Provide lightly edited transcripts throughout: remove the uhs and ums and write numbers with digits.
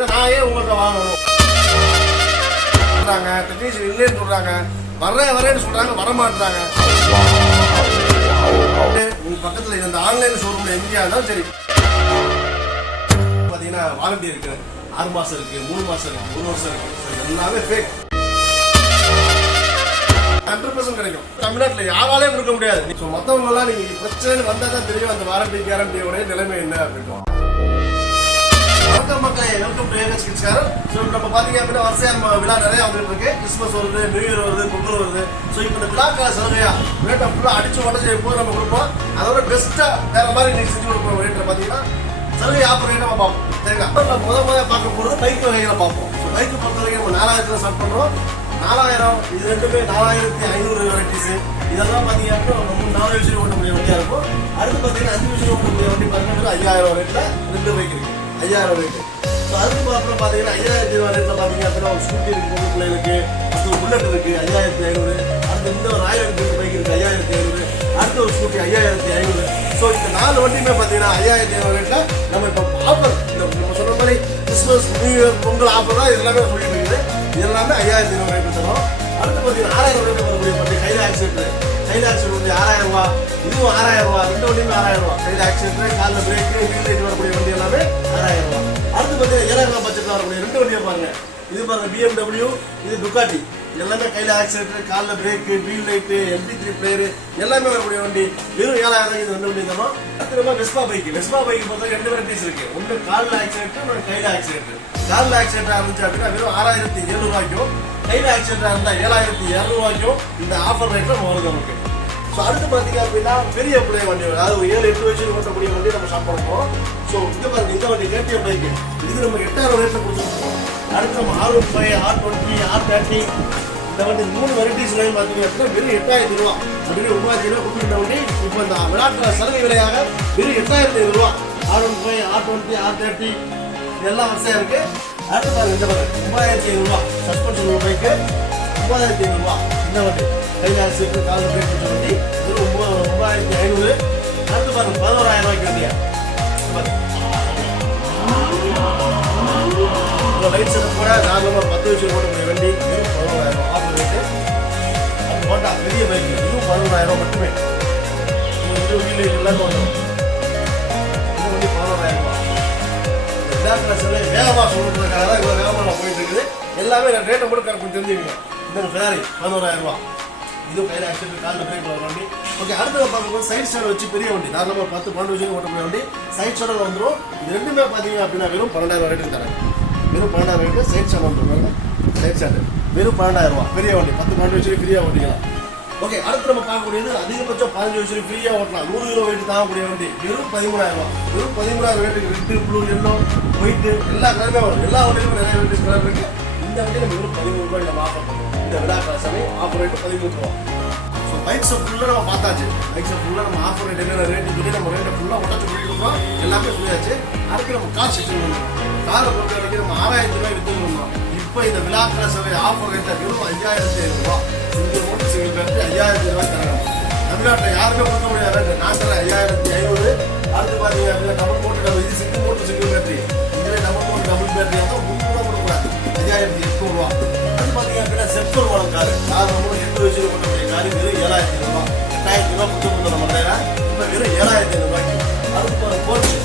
நான் ஏன் உங்கள்கிட்ட வாங்கணும் டெக்னீஷியன் இல்லைன்னு சொல்றாங்க, வரேன்னு சொல்றாங்க, வரமாட்டாங்க. உங்க பக்கத்துல இந்த ஆன்லைன் ஷோரூம்ல எங்கேயா இருந்தாலும் சரி பாத்தீங்கன்னா வாரண்டி இருக்கு, 6 மாசம் இருக்கு, 3 மாசம் இருக்கு, 1 வருஷம் இருக்கு, எல்லாமே ஃபேக். 100% கிடைக்கும். தமிழ்நாட்டில் யாராலையும் கொடுக்க முடியாது. மற்றவங்க எல்லாம் நீங்க பிரச்சனை வந்தா தான் தெரியும் அந்த வாரண்டி கேரண்டியோட நிலைமை என்ன அப்படின்னு. வணக்கம் மக்களே, வெல்கம் டு ஏகஸ் கிட்ஸ் சேனல். ஸோ நம்ம பார்த்தீங்க அப்படின்னா வருஷம் விழா நிறைய வந்துட்டு இருக்கு. கிறிஸ்மஸ் வருது, நியூ இயர் வருது, பொங்கல் வருது. ஸோ இப்போ இந்த விழாக்கால சலுகையா ரேட்டை ஃபுல்லாக அடிச்சு உடச்சி எப்போது நம்ம கொடுப்போம். அதோட பெஸ்ட்டாக வேற மாதிரி இன்னைக்கு செஞ்சு கொடுப்போம். ரேட்டில் பார்த்தீங்கன்னா சலுகை ஆஃபர் ரேட்டை நம்ம பார்ப்போம். சரிங்களா? நம்ம முதல் பார்க்க போகிறது பைக் வகைகளை பார்ப்போம். ஸோ பைக்கு பொறுத்த வரைக்கும் நம்ம 4000 ஸ்டார்ட் பண்ணுறோம். 4000 இது ரெண்டுமே 4500 வெரைட்டிஸ். இதெல்லாம் பார்த்தீங்க அப்படின்னா 4 விஷயம் ஓட்டக்கூடிய வண்டியாக இருக்கும். அடுத்து பார்த்தீங்கன்னா 5 விஷயம் ஓட்டக்கூடிய வண்டி பார்த்தீங்கன்னா 5000 ரேட்டில் 2 பைக் இருக்கு, 5000 ரேட்டு. ஸோ அதுக்கு அப்புறம் பார்த்தீங்கன்னா 5000 ரேட்டில் பார்த்தீங்க அப்படின்னா ஒரு ஸ்கூட்டி இருக்கு, பொண்ணு பிள்ளைகளுக்கு. அடுத்து ஒரு புல்லட் இருக்கு 5500. அடுத்து இந்த ஒரு ராயல் என்ஃபீல்டு பைக் இருக்கு 5500. அடுத்து ஒரு ஸ்கூட்டி 5500. ஸோ இந்த 4 வண்டியுமே பார்த்தீங்கன்னா 5500 ரேட்டில் நம்ம இப்போ ஆஃபர், நம்ம சொன்ன மாதிரி Christmas, new year, Pongal offer தான் எல்லாமே சொல்லிட்டு இருக்குது. இது எல்லாமே 5500 ரேட்டு தரும். அடுத்து பார்த்தீங்கன்னா 6000 ரேட்டு வரக்கூடிய வண்டி கையில் ஆக்சிடென்ட் வந்து 6000 ரூபா, இதுவும் 6000 ரூபா, 2 வண்டியுமே 6000 ரூபா. கையில் ஆக்சிடென்ட், காலில் பிரேக்கு, வீல் லைட் வரக்கூடிய வண்டி எல்லாமே 6000 ரூபா. அடுத்து பார்த்தீங்கன்னா 7000 ரூபா பட்ஜெட்டில் வரக்கூடிய 2 வண்டியை பாருங்க. இது பாருங்க BMW, இது டுக்காட்டி. எல்லாமே கையில் ஆக்சிடென்ட், காலில் brake, wheel light, MP3 player எல்லாமே வரக்கூடிய வண்டி. வெறும் 7000 இது 2 வண்டி தரும். அடுத்து நம்ம வெஸ்பா பைக் பார்த்தா 2 வெரைட்டிஸ் இருக்கு. ஒன்று காலில் ஆக்சிடென்ட், ஒன்று கையில் ஆக்சிடென்ட். காலில் ஆக்சிடென்ட் இருந்துச்சு அப்படின்னா வெறும் 6700 ரூபாய்க்கும், கையில் ஆக்சிடென்ட் இருந்தால் 7200 ரூபாய்க்கும் இந்த ஆஃபர் ரேட்டில் வருது நமக்கு. ஸோ அடுத்து பார்த்தீங்க அப்படின்னா பெரிய பிள்ளை வண்டி, அதாவது ஒரு 7-8 வயசு ஓட்டக்கூடிய வண்டி நம்ம ஷாப் பண்ணுறோம். ஸோ இங்கே பாருங்க, இந்த வண்டி KTM பைக்கு, இது நம்ம 8000 ரேட்டில் கொடுத்துருக்கோம். அடுத்து நம்ம R15, R20, R30 இந்த வண்டி 3 வெரைட்டிஸ் லைன் பார்த்தீங்க அப்படின்னா வெறும் 8000 ரூபா. அப்படின்னு 9000 ரூபா கொடுத்துருந்த வண்டி இப்போ இந்த விளையாட்டு சலுகை விலையாக வெறும் 8500 ரூபா. R15, R20, R30 இதெல்லாம் வரிசையாக இருக்கு. அடுத்து பாருங்க, இந்த பாருங்க 9500 ரூபா சஸ்பென்ஷன் பைக்கு, 9500 ரூபா இந்த வண்டி. கையில் ஆக்சிடென்ட், காலில் பிரேக் பண்ண வண்டி வெறும் 9500. அடுத்து பாருங்க 11000 ரூபாய்க்கு வண்டியா. லைட் செட்டப் கூட நார்மலாக 10 விஷயம் ஓடக்கூடிய வண்டி வெறும் 11000 ரூபா ஆஃபர் ரேட்டு. அது ஹோண்டா பெரிய பைக் இதுவும் 11000 ரூபா மட்டுமே. இது வீல் எல்லாமே வந்துடும். இந்த வண்டி 11000 ரூபா. வேகமாக சொல்றதுக்காக தான் இவ்வளோ வேகமாக போயிட்டு இருக்குது. எல்லாமே ரேட்டை மட்டும் கரெக்ட் தெரிஞ்சுக்கங்க. இந்த ஃபெராரி 11000 ரூபா. இதுவும் கையில் ஆக்சிடென்ட், காலில் பிரேக் வர வண்டி. ஓகே, அடுத்த பார்க்கும்போது சைட் ஸ்டாண்ட் வச்சு பெரிய வண்டி நார்மலாக 10-12 விஷயம் ஓட்டக்கூடிய வண்டி சைட் ஸ்டாண்டில் வந்துடும். இது ரெண்டுமே பார்த்தீங்க அப்படின்னா வெறும் 12000 ரேட்டுக்கு தராங்க. வெறும் 12000 ரேட்டு சைட் ஸ்டாண்ட் வந்துருக்காங்க. சைட் ஸ்டாண்டு வெறும் 12000 ரூபா. பெரிய வண்டி 10-12 விஷயம் ஃப்ரீயாக ஓட்டிக்கலாம். ஓகே, அடுத்து நம்ம பார்க்கக்கூடியது அதிகபட்சம் 15 விஷயம் ஃப்ரீயாக ஓட்டலாம். 100 கிலோ வெயிட் தாங்கக்கூடிய வண்டி வெறும் 13000 ரூபா. வெறும் 13000 ரேட்டுக்கு ரெட்டு, ப்ளூ, எல்லோ, ஒயிட்டு எல்லா கலருமே வரும். எல்லா வண்டியிலுமே நிறைய வெரைட்டிஸ் கலர் இருக்கு. இந்த வண்டி நம்ம வெறும் 13 ரூபாய் நம்ம ஆஃபர் பண்ணுவோம். இந்த விழா சமயம் ஆஃபர் ரேட்டு 13 ரூபா. ஸோ பைக்ஸ் ஃபுல்லாக நம்ம பார்த்தாச்சு. பைக்ஸ் ஃபுல்லாக நம்ம ஆஃபர் ரேட் என்ன ரேட்டு சொல்லி நம்ம ரேட்டை ஃபுல்லாக உடச்சு கொடுத்துருக்கோம். எல்லாமே சொல்லியாச்சு. அடுத்து நம்ம கார் செக்ஷன் பண்ணுவோம். காரை பொறுத்த வரைக்கும் நம்ம 6000 ரூபாய் விற்றுருந்தோம். இப்போ இந்த விழாக்கள சபை ஆஃபர் ரேட்டில் வெறும் 5500 ரூபா. சிங்கிள் மோட்டர் சிங்கிள் பேட்டரி 5000 ரூபாய் தராங்க. தமிழ்நாட்டில் யாருமே கொடுக்க முடியாது ரேட்டு. நான் தரேன் 5500. அடுத்து பார்த்தீங்க அப்படின்னா டபுள் மோட்டர், இது சிங்கிள் மோட்டர் சிங்கிள் பேட்டரி. இதில் டபுள் மோட்டர் டபுள் பேட்டரி தான் 3 ரூபா கொடுக்குறாங்க, 5800 ரூபா. அது பார்த்தீங்க அப்படின்னா செப்டர் மாடல் காரு நம்ம 8 வயசுல கொண்டக்கூடிய காரு வெறும் 7000 ரூபா. 8000 ரூபா கொடுத்து நம்ம இப்போ வெறும் 7000 ரூபாய்க்கு. அடுத்து போகிற போர்ச்சு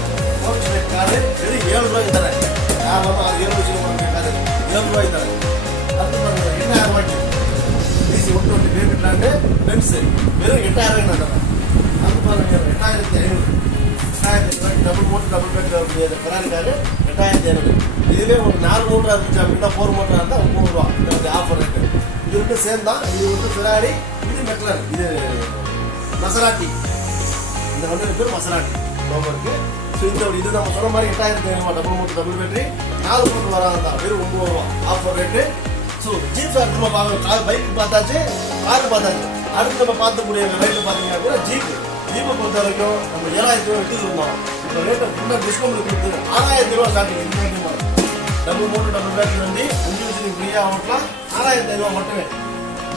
காரு வெறும் 7 ரூபாய்க்கு தரேன். யாரும் 7 வயசுல கொண்டக்கூடிய காரு 7 ரூபாய்க்கு தரேன். அடுத்து பாருங்க 8000 ரூபாய்க்கு டிசி 120 பேபி பிளாண்டு பென்ஸ் வெறும் 8000 ரூபாய் தரேன். அடுத்து பாருங்க 8500 ரூபாய்க்கு டபுள் மோட்டர் டபுள் பேட்டரி வரக்கூடிய ஃபெராரி காரு 8500. இதுவே ஒரு 4 மோட்டராக இருந்துச்சு அப்படின்னா 4 மோட்டராக இருந்தால் 9 ரூபா. இந்த ஆஃபர் ரேட்டு இது வந்து சேம் தான். இது வந்து ஃபெராரி, இது மெக்லர், இது மசராட்டி. இந்த வண்டியோட பேர் மசராட்டி லோகோ இருக்கு. ஸோ இந்த இது நம்ம சொன்ன மாதிரி 8500 ரூபா double motor double battery. 4 motor வராங்க தான் வெறும் 9 ரூபா offer rate. So jeep sir நம்ம பார்க்க பைக்கு பார்த்தாச்சு, காரு பார்த்தாச்சு. அடுத்து நம்ம பார்க்கக்கூடிய ரேட்டு பார்த்தீங்க அப்படின்னா ஜீப்பை பொறுத்த வரைக்கும் நம்ம 7000 ரூபா விட்டுருந்தோம். இப்போ ரேட்டை ஃபுல்லாக டிஸ்கவுண்ட் கொடுத்து 6000 ரூபா ஸ்டார்டிங். இந்த வண்டி மாதிரி டபுள் மோட்டர் டபுள் பேட்டரி வண்டி 5 வருஷத்துக்கு ஃப்ரீயாக ஓட்டலாம். 6500 ரூபா மட்டுமே.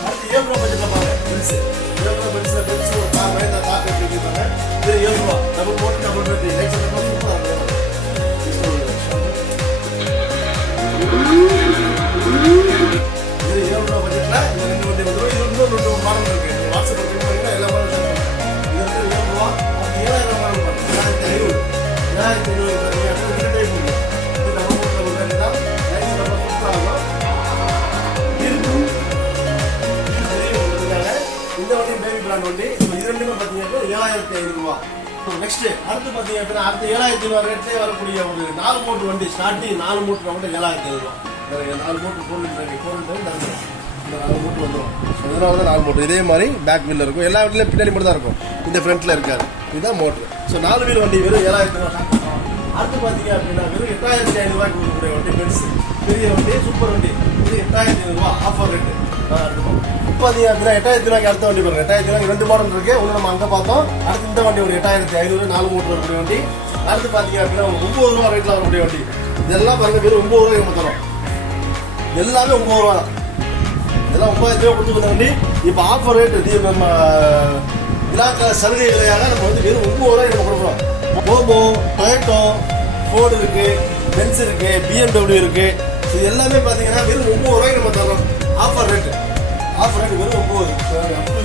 அடுத்து 7 ரூபா பட்ஜெட்டில் பாருங்க பென்ஸு. 7 ரூபா பென்ஸில் ஒரு கார் மஹேந்திரா கார் எடுத்துருக்காங்க. இது 7 ரூபா double motor double battery light சூப்பராக இருக்கும். 7500 ரூபா. நெக்ஸ்ட் அடுத்து பார்த்தீங்க அப்படின்னா அடுத்து 7500 ரேட்லேயே வரக்கூடிய ஒரு 4 மோட்டர் வண்டி ஸ்டார்டிங் 4 மோட்டர் வந்து 7500 ரூபா. 4 மோட்டர் போட்டு இந்த 4 மோட்டர் வந்துடும். இதனால தான் 4 மோட்டர். இதே மாதிரி பேக் வீல் இருக்கும். எல்லா வீட்லையும் பின்னாடி மட்டும் தான் இருக்கும், இந்த ஃப்ரண்ட்டில் இருக்காது. இதுதான் மோட்ரு. ஸோ 4 வீல் வண்டி வெறும் 7000 ரூபா. அடுத்து பார்த்தீங்க அப்படின்னா வெறும் 8500 ரூபாய்க்கு கொடுக்கக்கூடிய வண்டி பென்ஸ் பெரிய வண்டி சூப்பர் வண்டி. இது 8500 ரூபா ஆஃபர் ரேட்டு. பார்த்தீங்க அப்படின்னா 8000 ரூபாய்க்கு அடுத்த வண்டி பாருங்க. 8000 ரூபாய்க்கு 2 மாடல் இருக்கு. ஒன்று நம்ம அங்கே பார்த்தோம். அடுத்து இந்த வண்டி ஒரு 8500 4 மோட்டர் வரக்கூடிய வண்டி. அடுத்து பார்த்தீங்க அப்படின்னா 9 ரூபா ரேட்டில் வரக்கூடிய வண்டி. இதெல்லாம் பாருங்க வெறும் 9 ரூபாய்க்கு நம்ம தரோம். எல்லாமே 9 ரூபா தான். இதெல்லாம் 9000 ரூபா கொடுத்துருந்த வண்டி இப்போ ஆஃபர் ரேட்டு நம்ம விழாக்கால சலுகை விலையாக நம்ம வந்து வெறும் 9 ரூபாய்க்கு நம்ம கொடுக்குறோம். போபோ, டொயோட்டோ, ஃபோர்டு இருக்கு, பென்ஸ் இருக்கு, BMW இருக்கு. இது எல்லாமே பார்த்தீங்கன்னா வெறும் 9 ரூபாய்க்கு நம்ம தரோம். ஆஃபர் ரேட்டு வெறும் 9.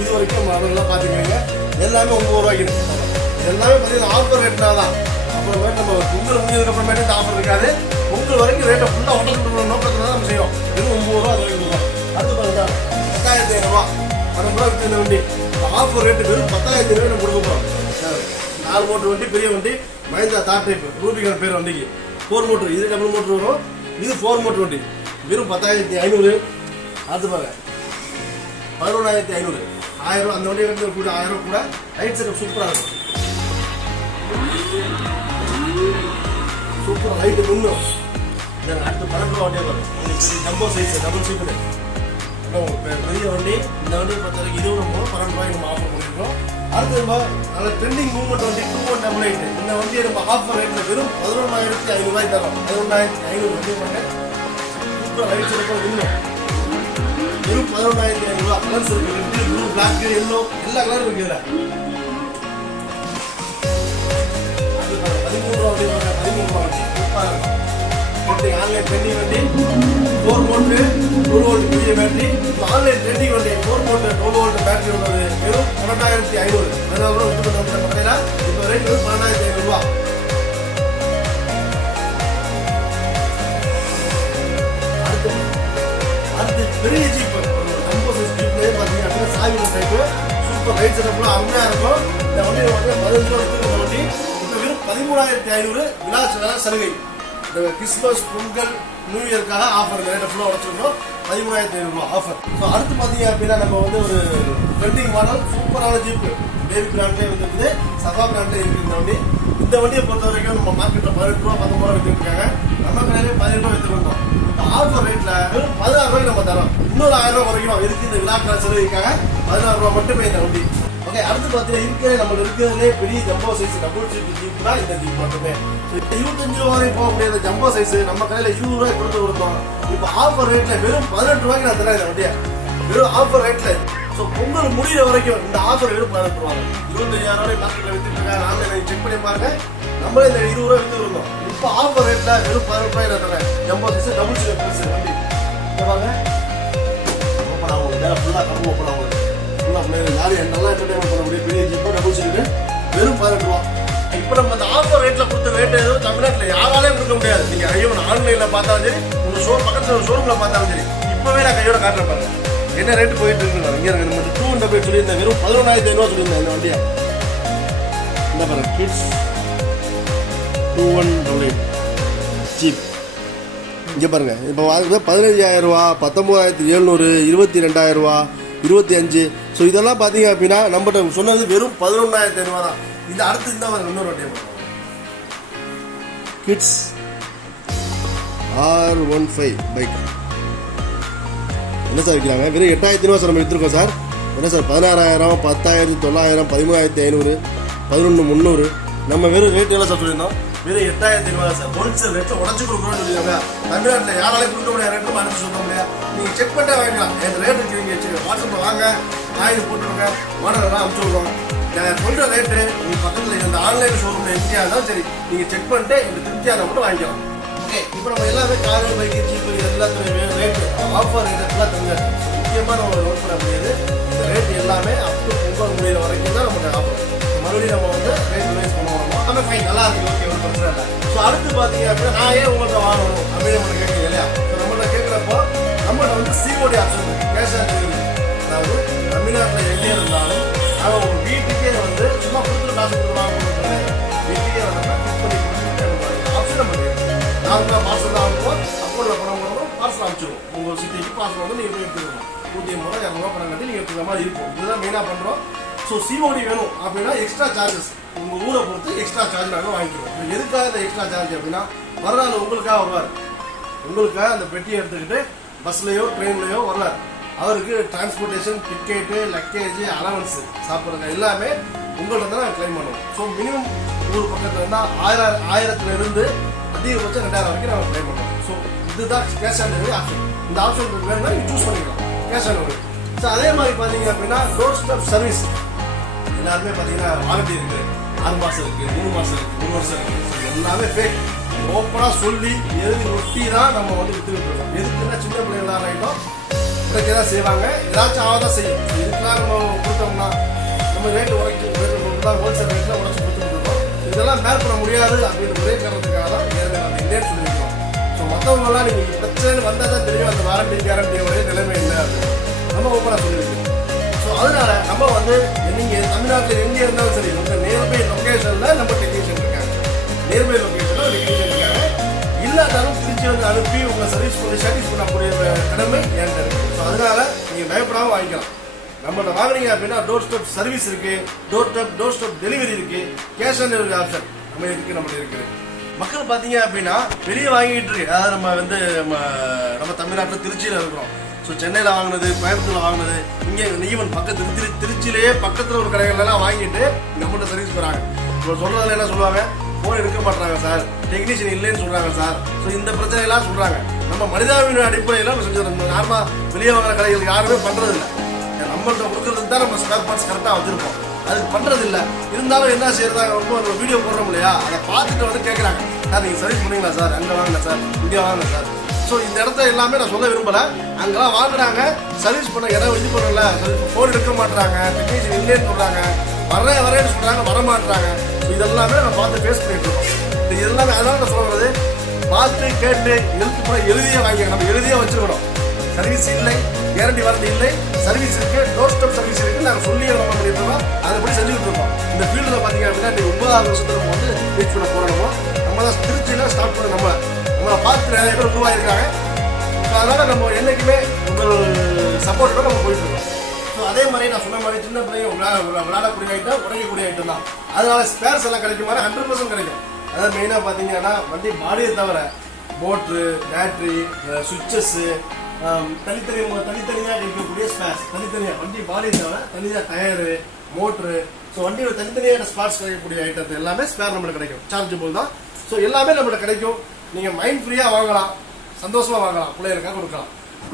இது வரைக்கும் மாடல்லாம் பார்த்துக்கோங்க. எல்லாமே 9 ரூபாய்க்கு எல்லாமே பார்த்தீங்கன்னா ஆஃபர் ரேட்னா தான். அப்புறமேட்டு நம்ம பொங்கல் முடிஞ்சதுக்கு அப்புறமேட்டு இந்த ஆஃபர் இருக்காது. பொங்கல் வரைக்கும் ரேட்டை ஃபுல்லாக ஒன்று நோக்கத்தில் தான் நம்ம செய்வோம். வெறும் 9 ரூபா அது வரைக்கும் கொடுப்போம். அடுத்து பார்த்தீங்கன்னா 10,500 ரூபா 10 ரூபா விற்று இந்த வண்டி ஆஃபர் ரேட்டு வெறும் 10,500 ரூபாய் நம்ம கொடுக்க போகிறோம். 4 மோட்டர் வண்டி பெரிய வண்டி மஹிந்திரா தார் டைப் ரூபிகான் பேர் வண்டிக்கு 4 மோட்டர். இது டபுள் மோட்டர் வரும். இது 4 மோட்டர் வண்டி வெறும் 10,500. அடுத்து பாருங்க 11,500 1000 ரூபா. அந்த வண்டியை எடுத்து கூட 1000 ரூபா கூட லைட் செட்டப் சூப்பராக இருக்கும். சூப்பராக லைட்டு முன்னும். அடுத்து 12 ரூபா வண்டியாக பாருங்க. ஜம்போ சைஸ் டபுள் சீட்டு பெரிய வண்டி. இந்த வண்டியை பொறுத்த வரைக்கும் இது நம்ம 12 ரூபாய்க்கு நம்ம ஆஃபர் பண்ணிருக்கோம். அடுத்து நம்ம நல்ல ட்ரெண்டிங் மூவ்மெண்ட் வண்டி 2188. இந்த வண்டியை நம்ம ஆஃபர் ரேட்டில் வெறும் 11,500 ரூபாய் தரோம். 11,500 வண்டி பண்ண சூப்பராக லைட் செட்டப் இன்னும் வெறும் 11,500 ரூபா. கலர்ஸ் இருக்கு, ரெட், ப்ளூ, பிளாக், எல்லோ எல்லா கலரும் இருக்கு. இதில் 13 ரூபா வண்டி 13 ரூபா வண்டி சூப்பராக இருக்கும். ஆன்லைன் ட்ரெண்டிங் வண்டி 4 மோட்டர் 12 வோல்ட் பெரிய பேட்டரி. ஆன்லைன் ட்ரெண்டிங் வண்டி 4 மோட்டர் 12 வோல்ட் பேட்டரி உள்ளது வெறும் 12,500. 14 ரூபா விட்டு பண்ணுற கடையில் இப்போ ரேட் வெறும் 12,500 ரூபா. அடுத்து பெரிய ஜீப்பு ஜம்போ சைஸ் ஜீப்லேயே பார்த்தீங்க அப்படின்னா சாவில டைப்பு சூப்பர் லைட் செட்டப்லாம் அருமையாக இருக்கும். இந்த வண்டியில் வந்து 15 ரூபா விட்டு இந்த வண்டி இப்போ வெறும் 13,500 விழா சலுகை. இந்த கிறிஸ்மஸ் பொங்கல் நியூ இயர்க்காக ஆஃபர் ரேட்டை ஃபுல்லாக உடச்சிருக்கோம். 13,500 ரூபா ஆஃபர். ஸோ அடுத்து பார்த்தீங்க அப்படின்னா நம்ம வந்து ஒரு ட்ரெண்டிங் மாடல் சூப்பரான ஜீப்பு பேபி பிராண்ட்லேயே வந்துருக்குது, சஃபா பிராண்ட்லேயே இருக்குது இந்த வண்டி. இந்த வண்டியை பொறுத்த வரைக்கும் நம்ம மார்க்கெட்டில் 18 ரூபா 19 ரூபா விற்றுருக்காங்க. நம்ம கடையிலே 17 ரூபா விற்றுருந்தோம். இந்த ஆஃபர் ரேட்டில் வெறும் 16 ரூபாய்க்கு நம்ம தரோம். இன்னொரு 1000 ரூபா குறைக்கும். இதுக்கு இந்த விழாக்கால சலுகைக்காக 16 ரூபா மட்டுமே இந்த வண்டி. ஓகே, அடுத்து பார்த்தீங்கன்னா நம்மளுக்கு இருக்கிறதுலே பெரிய jumbo size double seat jeep தான் இந்த ஜீப் மட்டுமே. 25 ரூபா வரைக்கும் போகக்கூடிய இந்த ஜம்போ சைஸ் நம்ம கடையில் 20 ரூபாய் கொடுத்து கொடுத்தோம். இப்போ ஆஃபர் ரேட்டில் வெறும் 18 ரூபாய்க்கு நான் தரேன் இந்த வண்டியை. வெறும் ஆஃபர் ரேட்டில். ஸோ பொங்கல் முடிகிற வரைக்கும் இந்த ஆஃபர் வெறும் 18 ரூபாங்க. 25,000 ரூபாய் மார்க்கெட்டில் விற்றுருக்காங்க. ஆன்லைனில் செக் பண்ணி பாருங்க. நம்மளே இந்த 20 ரூபாய் விற்று இருந்தோம். இப்போ ஆஃபர் ரேட்டில் வெறும் 18 ரூபாய் நான் தரேன். Jumbo size double seat plus வண்டி பாருங்க. ஓப்பன் ஆகும் ஃபுல்லாக கம்பு ஓப்பன் ஆகும். யாரும் நல்லா என்டர்டைன்மெண்ட் பண்ண முடியும். பெரிய ஜீப்போ டபுள் சீட்டு வெறும் 18 ரூபா. இப்போ நம்ம அந்த ஆஃபர் ரேட்டில் கொடுத்த ரேட் எதுவும் தமிழ்நாட்டில் யாராலையும் கொடுக்க முடியாது. நீங்கள் ஐயோ ஆன்லைனில் பார்த்தாலும் சரி, உங்கள் பக்கத்தில் ஷோரூமில் பார்த்தாலும் சரி, இப்போவே நான் கையோட காட்டுறேன் பாருங்க என்ன ரேட்டு போயிட்டு இருக்குங்க. இங்கே இருக்கு நம்ம 200 சொல்லியிருந்தேன். வெறும் 11,500 ரூபா சொல்லியிருந்தேன் இந்த வண்டியை. இந்த பாருங்க கிட்ஸ் 2188 ஜீப். இங்கே பாருங்க இப்போ 15,000 ரூபா, 19,700, 22,000 ரூபா, 25. ஸோ இதெல்லாம் பார்த்தீங்க அப்படின்னா நம்மகிட்ட சொன்னது வெறும் 11,500 ரூபா தான். இந்த அடுத்து இந்த இன்னொரு வண்டியை கிட்ஸ் R15 பைக் என்ன சார் விற்கிறாங்க? வெறும் 8,000 ரூபா சார் நம்ம விற்றுருக்கோம் சார். என்ன சார் 16,000, 10,900, 13,500, 11,300. நம்ம வெறும் ரேட் எல்லாம் சார் சொல்லியிருந்தோம். வெறும் 8,000 ரூபா சார். ஹோல்சேல் ரேட்டில் உடச்சி கொடுக்குறோம்னு சொல்லியிருக்காங்க. தமிழ்நாட்டில் யாராலையும் கொடுக்க முடியாது ரேட்டு அனுப்பிச்சு சொல்ல முடியாது. நீங்கள் செக் பண்ணிட்டே வாங்கிக்கலாம். என் ரேட் இருக்கு. நீங்கள் வாட்ஸ்அப்பில் வாங்க, காயின் போட்டுருங்க, மாடலாம் அனுப்பிச்சு விடுவோம். நான் சொல்கிற ரேட்டு நீங்கள் பக்கத்தில் இந்த ஆன்லைன் ஷோரூமில் எம்டியாக இருந்தாலும் சரி, நீங்கள் செக் பண்ணிட்டு எங்கள் திருப்தியாக மட்டும் வாங்கிக்கலாம். ஓகே, இப்போ நம்ம எல்லாமே காரு, பைக்கு, ஜீப்பு எல்லாத்துலேயுமே ரேட்டு ஆஃபர் ரேட் எல்லாம் தெரிஞ்சாச்சு. முக்கியமாக நம்ம நோட் பண்ண முடியாது. இந்த ரேட் எல்லாமே அப் டு பொங்கல் முடிகிற வரைக்கும் தான் நமக்கு ஆஃபர். மறுபடியும் நம்ம வந்து ரேட் ரைஸ் பண்ணுவோம். எல்லாமே ஃபைன் நல்லா இருக்குது. ஓகே, ஒரு பிரச்சனை இல்லை. ஸோ அடுத்து பார்த்தீங்க அப்படின்னா நான் ஏன் உங்கள்கிட்ட வாங்கணும் அப்படின்னு நம்மளுக்கு கேட்குறீங்க இல்லையா? ஸோ நம்மள்ட்ட கேட்குறப்போ நம்மள்ட்ட வந்து சிஓடி ஆப்ஷன் இருக்குது, கேஷ் ஆன் டெலிவரி. அதாவது தமிழ்நாட்டில் எங்கே இருந்தாலும் அவன் உங்கள் வீட்டுக்கே வந்து சும்மா கொடுத்துருக்காங்க. நார்மலாக பார்சல் தான் அனுப்புவோம். அக்கௌண்ட்டில் பணம் போடுறோம், பார்சல் அனுப்பிச்சிடுவோம். உங்கள் சிட்டிக்கு பார்சல் வந்து நீங்கள் போய் எடுத்துக்கணும். 150 ரூபா 200 பணம் கட்டி நீங்கள் எடுத்துக்கிற மாதிரி இருக்கும். இதுதான் மெயினாக பண்ணுறோம். ஸோ சிஓடி வேணும் அப்படின்னா எக்ஸ்ட்ரா சார்ஜஸ் உங்கள் ஊரை பொறுத்து எக்ஸ்ட்ரா சார்ஜ் நாங்கள் வாங்கிக்கிறோம். எதுக்காக இந்த எக்ஸ்ட்ரா சார்ஜ் அப்படின்னா வர்றாரு உங்களுக்காக வருவார். உங்களுக்காக அந்த பெட்டியை எடுத்துக்கிட்டு பஸ்லையோ ட்ரெயின்லையோ வர்றார். அவருக்கு டிரான்ஸ்போர்ட்டேஷன், டிக்கெட்டு, லக்கேஜ், அலவன்ஸ், சாப்பிட்றது எல்லாமே உங்கள்கிட்ட தான் நாங்கள் கிளைம் பண்ணுவோம். ஸோ மினிமம் ஊர் பக்கத்தில் இருந்தால் 1000 அதிகபட்சம் 2000 வரைக்கும் நாங்கள் கிளைம் பண்ணுவோம். ஸோ இதுதான் கேஷ் ஆன் டெலிவரி ஆப்ஷன். இந்த ஆப்ஷன் வேணும்னா நீங்கள் சூஸ் பண்ணிக்கலாம் கேஷ் ஆன் டெலிவரி. ஸோ அதே மாதிரி பார்த்தீங்க அப்படின்னா டோர் ஸ்டெப் சர்வீஸ் எல்லாருமே பார்த்தீங்கன்னா வாரண்டி இருக்குது, 6 மாதம் இருக்குது, 3 மாதம் இருக்குது, 3 வருஷம் இருக்குது. எல்லாமே ஃபேக். ஓப்பனாக சொல்லி எழுதி ஒட்டி தான் நம்ம வந்து விற்றுக்கிட்டு இருக்கோம். எதுக்குன்னா சின்ன பிள்ளைகளாக ஆகிட்டோம் உடைக்க தான் செய்வாங்க, ஏதாச்சும் ஆகதான் செய்யும். இதுக்கெல்லாம் நம்ம கொடுத்தோம்னா நம்ம ரேட்டு ஹோல்சேல் ரேட்டில் உடச்சி கொடுத்துட்டு இருக்கோம். இதெல்லாம் மேல் பண்ண முடியாது அப்படின்னு ஒரே காரணத்துக்காக தான் நம்ம இல்லைன்னு சொல்லியிருக்கோம். ஸோ மற்றவங்களாம் நீங்கள் பிரச்சனை வந்தால் தான் தெரியும் அந்த வாரண்டி கேரண்டியோடைய நிலைமை இல்லை அப்படின்னு நம்ம ஓப்பனாக சொல்லியிருக்கோம். ஸோ அதனால நம்ம வந்து நீங்கள் தமிழ்நாட்டில் எங்கே இருந்தாலும் சரி உங்கள் நியர்பை லொக்கேஷனில் நம்ம டெக்னீஷியன் இருக்காங்க. நியர்பை லொக்கேஷனில் டெக்னீஷியன் இருக்காங்க. இல்லாட்டாலும் திருச்சி வந்து அனுப்பி உங்களை சர்வீஸ் பண்ணி சர்வீஸ் பண்ணக்கூடிய கடமை என்கிட்ட இருக்குது. ஸோ அதனால நீங்கள் பயப்படாமல் வாங்கிக்கலாம். நம்மள்ட்ட வாங்குறீங்க அப்படின்னா டோர் ஸ்டெப் சர்வீஸ் இருக்குது, டோர் ஸ்டெப் டெலிவரி இருக்குது, கேஷ் ஆன் டெலிவரி ஆப்ஷன் நம்மளுக்கு இருக்குது. மக்கள் பார்த்தீங்க அப்படின்னா வெளியே வாங்கிட்டு இருக்கு. அதாவது நம்ம வந்து நம்ம தமிழ்நாட்டில் திருச்சியில் இருக்கிறோம். ஸோ சென்னையில் வாங்கினது, கோயம்புத்தூரில் வாங்கினது, இங்கே ஈவன் பக்கத்து திருச்சியிலேயே பக்கத்தில் ஒரு கடைகள்லாம் வாங்கிட்டு நம்மகிட்ட சர்வீஸ் போகிறாங்க. இப்போ சொல்கிறதுல என்ன சொல்லுவாங்க, ஃபோன் எடுக்க மாட்டாங்க சார், டெக்னீஷியன் இல்லைன்னு சொல்கிறாங்க சார். ஸோ இந்த பிரச்சனையெல்லாம் சொல்கிறாங்க. நம்ம மனிதாபிமான அடிப்படையில் நம்ம செஞ்சுருந்தோம். நார்மலாக வெளியே வாங்குற கடைகள் யாருமே பண்ணுறதில்ல. நம்மள்கிட்ட கொடுக்குறதுக்கு தான் நம்ம ஸ்பேர் பார்ட்ஸ் கரெக்டாக வச்சுருப்போம். அதுக்கு பண்ணுறது இல்லை. இருந்தாலும் என்ன செய்யறதாங்க, ரொம்ப ஒரு வீடியோ போடுறோம் இல்லையா, அதை பார்த்துட்டு வந்து கேட்குறாங்க, சார் நீங்கள் சர்வீஸ் பண்ணீங்களா சார், அங்கே வாங்கினேன் சார், இங்கே வாங்கினேன் சார். ஸோ இந்த இடத்த எல்லாமே நான் சொல்ல விரும்பலை. அங்கெல்லாம் வாங்குறாங்க, சர்வீஸ் பண்ண இடம் இது பண்ணல, ஃபோன் எடுக்க மாட்டுறாங்க, டெக்னீஷியன் இல்லைன்னு சொல்கிறாங்க, வரேன்னு சொல்கிறாங்க, வரமாட்டுறாங்க. ஸோ இதெல்லாமே நம்ம பார்த்து ஃபேஸ் பண்ணிட்டு இருக்கோம். இது எல்லாமே அதனால நான் சொல்கிறது, பார்த்து கேட்டு எழுத்து போல எழுதியே வாங்கிக்க. நம்ம எழுதியே வச்சுருக்கணும். சர்வீஸ் இல்லை, கேரண்டி வாரண்டி இல்லை, சர்வீஸ் இருக்குது, டோர் ஸ்டெப் சர்வீஸ் இருக்குது, நாங்கள் சொல்லி நம்ம பண்ணிட்டு இருக்கோம். அதைப்படி செஞ்சுக்கிட்டு இருக்கோம். இந்த ஃபீல்டில் பார்த்தீங்க அப்படின்னா நீங்கள் 9வது வருஷத்தில் நம்ம வந்து ரீச் பண்ண போகிறோமோ, நம்ம தான் திருச்சியில் ஸ்டார்ட் பண்ண நம்மளை பார்த்து நிறைய பேர் உருவாயிருக்காங்க. ஸோ அதனால் நம்ம என்றைக்குமே உங்கள் சப்போர்ட்டோட நம்ம போயிட்டு இருக்கோம். ஸோ அதே மாதிரி நான் சொன்ன மாதிரி சின்ன பிள்ளைங்க விளையாடக்கூடிய ஐட்டம், உடைக்கக்கூடிய ஐட்டம் தான். அதனால ஸ்பேர்ஸ் எல்லாம் கிடைக்கும் மாதிரி 100% கிடைக்கும். அதாவது மெயினாக பார்த்தீங்கன்னா வண்டி பாடியை தவிர மோட்ரு, பேட்ரி, சுவிட்சஸ்ஸு தனித்தனியாக இருக்கக்கூடிய ஸ்பேர்ஸ், தனித்தனியாக வண்டி பாடியை தவிர தனியாக டயரு, மோட்ரு, ஸோ வண்டியோட தனித்தனியான ஸ்பார்ட்ஸ் கிடைக்கக்கூடிய ஐட்டத்தை எல்லாமே ஸ்பேர் நம்மளுக்கு கிடைக்கும். சார்ஜபிள் தான். ஸோ எல்லாமே நம்மளுக்கு கிடைக்கும். நீங்கள் மைண்ட் ஃப்ரீயாக வாங்கலாம், சந்தோஷமாக வாங்கலாம், பிள்ளைகளுக்காக கொடுக்கலாம்.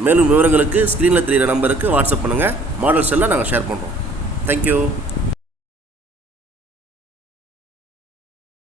மேலும் விவரங்களுக்கு ஸ்க்ரீனில் தெரிகிற நம்பருக்கு வாட்ஸ்அப் பண்ணுங்கள். மாடல்ஸ் எல்லாம் நாங்கள் ஷேர் பண்ணுறோம். தேங்க்யூ.